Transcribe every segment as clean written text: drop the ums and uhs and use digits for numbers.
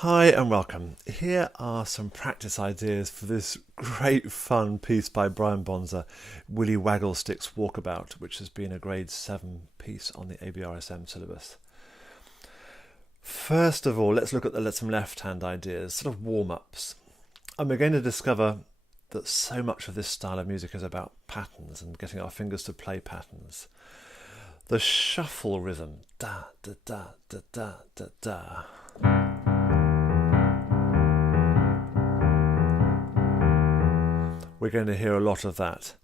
Hi and welcome. Here are some practice ideas for this great fun piece by Brian BONSOR, Willie Wagglestick's Walkabout, which has been a grade 7 piece on the ABRSM syllabus. First of all, let's look at some left-hand ideas, sort of warm-ups. And we're going to discover that so much of this style of music is about patterns and getting our fingers to play patterns. The shuffle rhythm, da da da da da da da. We're going to hear a lot of that,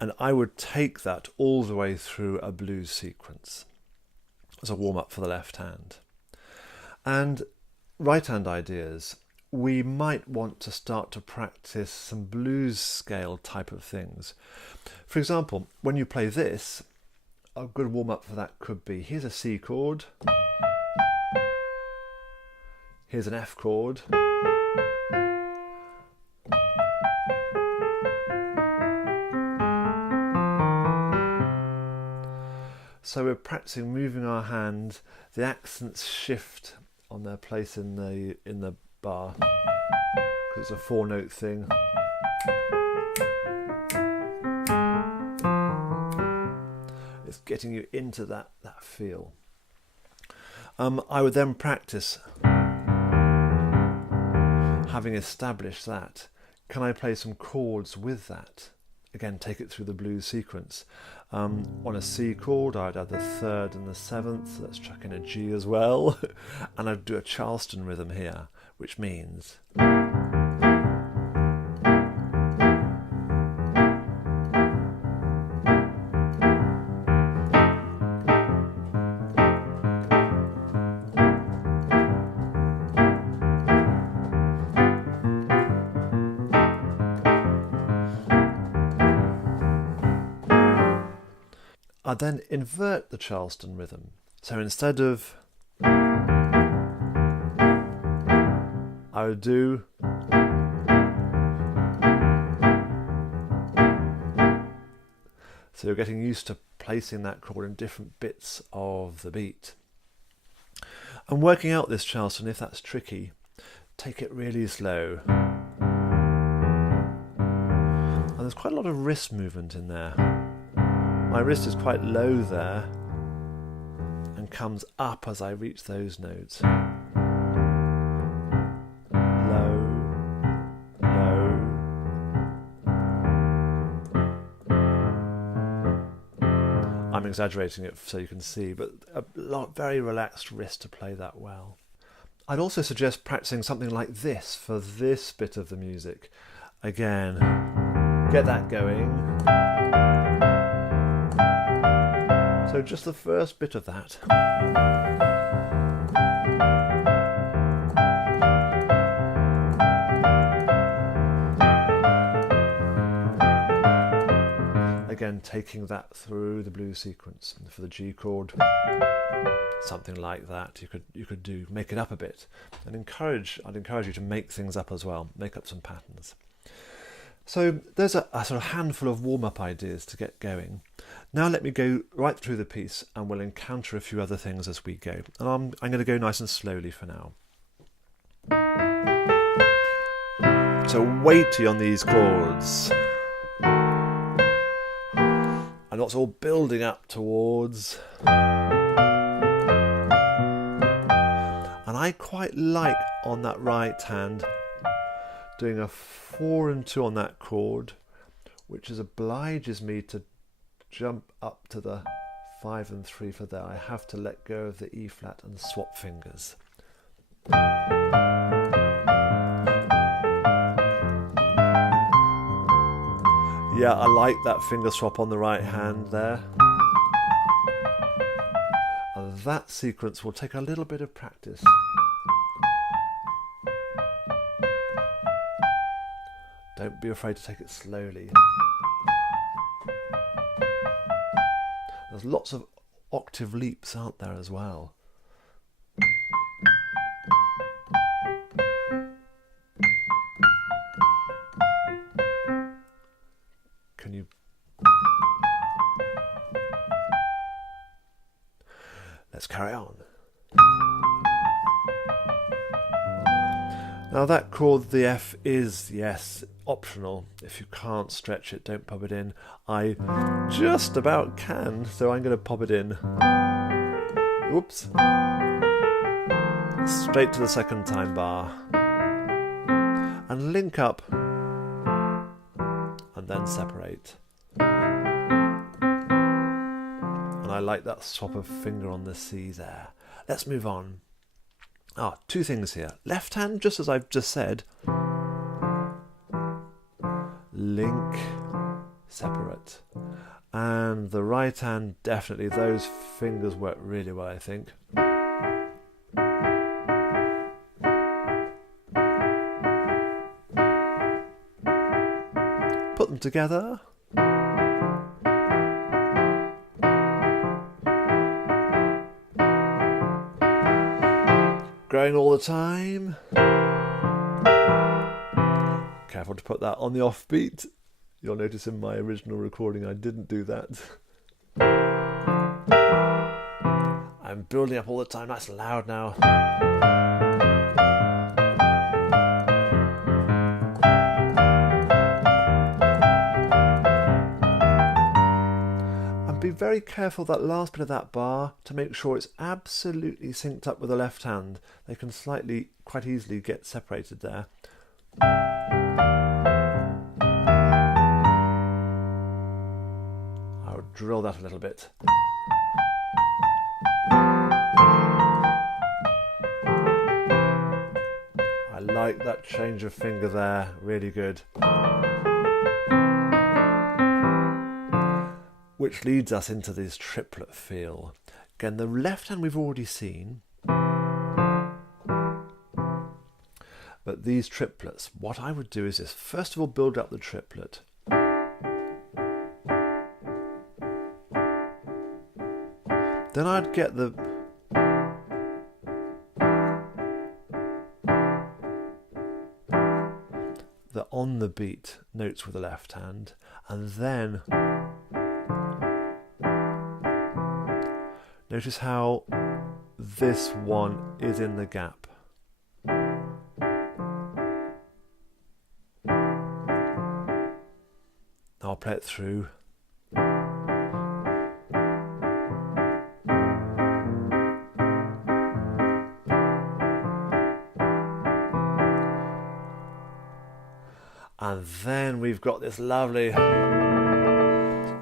and I would take that all the way through a blues sequence as a warm-up for the left hand. And right-hand ideas, we might want to start to practice some blues scale type of things. For example, when you play this, a good warm-up for that could be, here's a C chord, here's an F chord, so we're practicing moving our hand, the accents shift on their place in the bar, because it's a 4-note thing. It's getting you into that feel. I would then practice, having established that, can I play some chords with that? Again, take it through the blues sequence. On a C chord, I'd add the 3rd and the 7th. Let's chuck in a G as well. And I'd do a Charleston rhythm here, which means... I then invert the Charleston rhythm. So instead of, I would do, so you're getting used to placing that chord in different bits of the beat. And working out this Charleston, if that's tricky, take it really slow. And there's quite a lot of wrist movement in there. My wrist is quite low there and comes up as I reach those notes. Low, low. I'm exaggerating it so you can see, but very relaxed wrist to play that well. I'd also suggest practicing something like this for this bit of the music. Again, get that going. So just the first bit of that. Again, taking that through the blues sequence. And for the G chord, something like that. You could do, make it up a bit. And I'd encourage you to make things up as well. Make up some patterns. So there's a sort of handful of warm-up ideas to get going. Now let me go right through the piece and we'll encounter a few other things as we go. And I'm going to go nice and slowly for now. So weighty on these chords. And that's all building up towards. And I quite like on that right hand doing a 4 and 2 on that chord, which obliges me to jump up to the 5 and 3 for there. I have to let go of the E flat and swap fingers. Yeah, I like that finger swap on the right hand there. And that sequence will take a little bit of practice. Don't be afraid to take it slowly. There's lots of octave leaps out there as well. Can you... Let's carry on. Now that chord, the F, is, yes, optional. If you can't stretch it, don't pop it in. I just about can, so I'm going to pop it in. Oops. Straight to the second time bar. And link up. And then separate. And I like that swap of finger on the C there. Let's move on. Two things here. Left hand, just as I've just said. Link, separate. And the right hand, definitely, those fingers work really well, I think. Put them together. Growing all the time. Careful to put that on the offbeat. You'll notice in my original recording I didn't do that. I'm building up all the time, nice and loud now. Be very careful that last bit of that bar to make sure it's absolutely synced up with the left hand. They can quite easily get separated there. I'll drill that a little bit. I like that change of finger there, really good. Which leads us into this triplet feel. Again, the left hand we've already seen. But these triplets, what I would do is this. First of all, build up the triplet. Then I'd get the on the beat notes with the left hand, and then notice how this one is in the gap. I'll play it through. And then we've got this lovely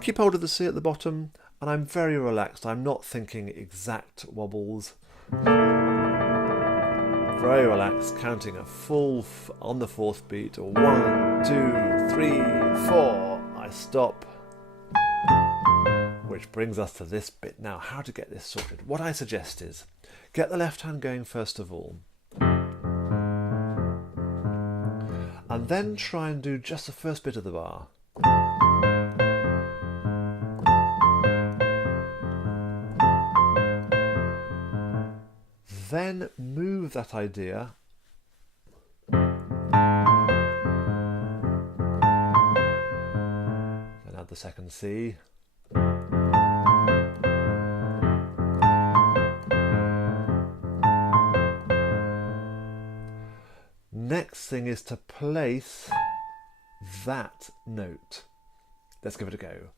keep hold of the C at the bottom, and I'm very relaxed. I'm not thinking exact wobbles. Very relaxed, counting a full on the fourth beat. 1, 2, 3, 4. I stop. Which brings us to this bit now. How to get this sorted? What I suggest is get the left hand going first of all. And then try and do just the first bit of the bar. Then move that idea then add the second C. Next thing is to place that note. Let's give it a go.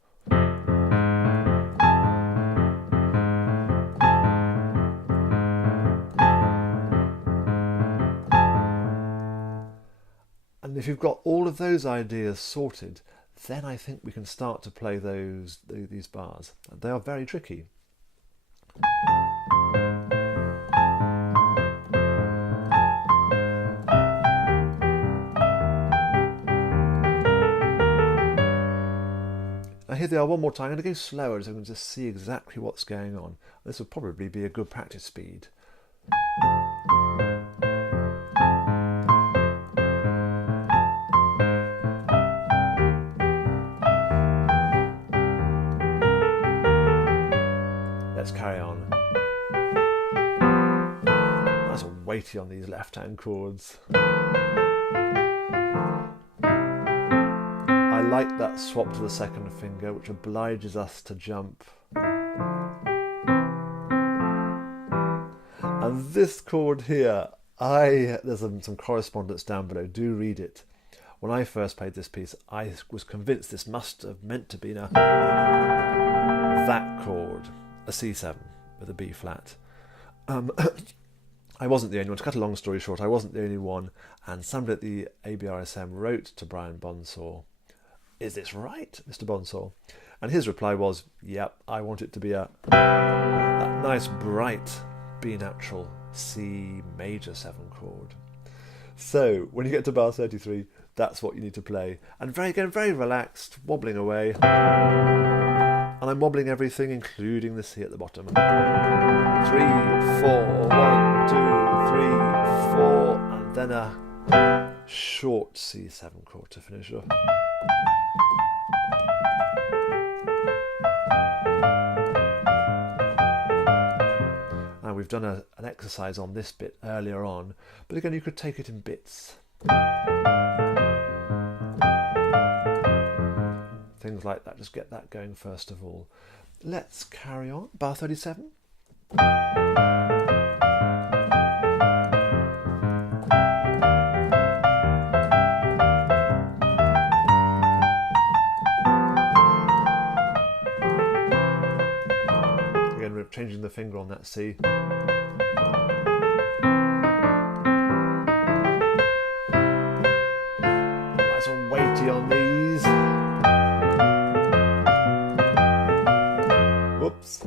And if you've got all of those ideas sorted, then I think we can start to play these bars. They are very tricky. Now here they are one more time. I'm going to go slower so I can just see exactly what's going on. This will probably be a good practice speed. Let's carry on. Nice and weighty on these left-hand chords. I like that swap to the second finger, which obliges us to jump. And this chord here, There's some correspondence down below. Do read it. When I first played this piece, I was convinced this must have meant to be that chord, a C7 with a B flat. I wasn't the only one. To cut a long story short, I wasn't the only one, and somebody at the ABRSM wrote to Brian BONSOR, "Is this right, Mr. BONSOR?" And his reply was, "Yep, I want it to be a nice bright B natural C major 7 chord." So when you get to bar 33, that's what you need to play. And very relaxed, wobbling away. And I'm wobbling everything, including the C at the bottom. 3, 4, 1, 2, 3, 4, and then a short C7 chord to finish off. Now we've done an exercise on this bit earlier on, but again you could take it in bits. Things like that, just get that going first of all. Let's carry on. Bar 37. Again, we're changing the finger on that C. Nice and weighty on these. Whoops.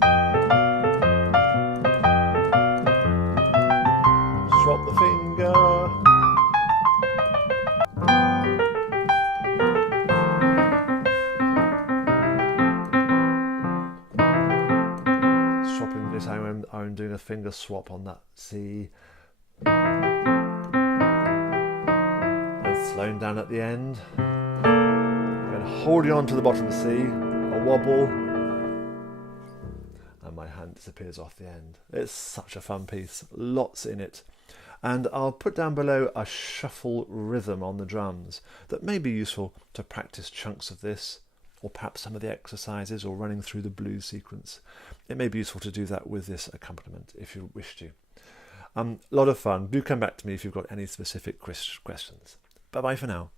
Swap the finger. Swapping this, I'm doing a finger swap on that C. And slowing down at the end. And holding on to the bottom C, a wobble. My hand disappears off the end. It's such a fun piece, lots in it. And I'll put down below a shuffle rhythm on the drums that may be useful to practice chunks of this, or perhaps some of the exercises, or running through the blues sequence. It may be useful to do that with this accompaniment if you wish to. A lot of fun. Do come back to me if you've got any specific questions. Bye bye for now.